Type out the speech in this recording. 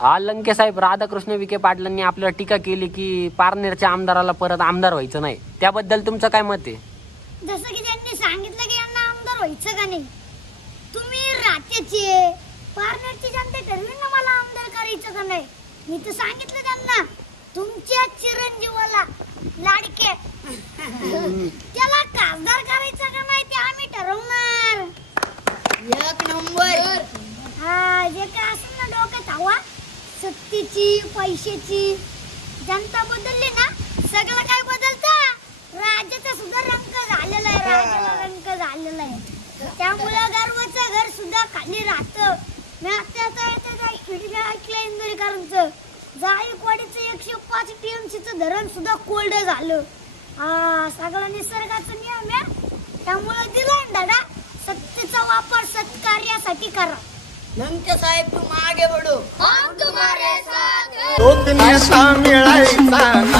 हा लंके साहेब राधाकृष्ण विखे पाटलांनी आपल्याला टीका केली की पारनेरच्या आमदाराला परत आमदार व्हायचं नाही. त्याबद्दल तुमचं काय मत आहे? जसं की त्यांनी सांगितलं की यांना आमदार व्हायचं का नाही. तुम्ही रात्याचे पारनेरची जनता ठरवी ना मला आमदार करायचं का नाही. मी तर सांगितलं त्यांना तुमच्या चिरंजीवाला लाडके. त्याला खासदार करायचं का नाही ते आम्ही ठरवणार. एक नंबर. हा जे काय असेल ना डोक्यात हवा सत्तेची पैशाची. जनता बदलली ना? सगळं काय बदलतं? राज्याचा सुद्धा रंग झालेला आहे राज्याला रंग झालेला आहे. त्यामुळे गर्वाचं घर सुद्धा खाली राहतं. मी आता ऐकलं इंदोरीकरांचं. जायकवाडीचं एकशे पाच टीएमसीचं धरण सुद्धा कोल्ड झालं. हा सगळं निसर्गाचा नियम आहे. त्यामुळे दिला दादा सत्तेचा वापर सत्कार्यासाठी करा. लंके साहेब तुम आगे बढ़ो तो दिनेशा मिळायचा. नाही निलेश लंके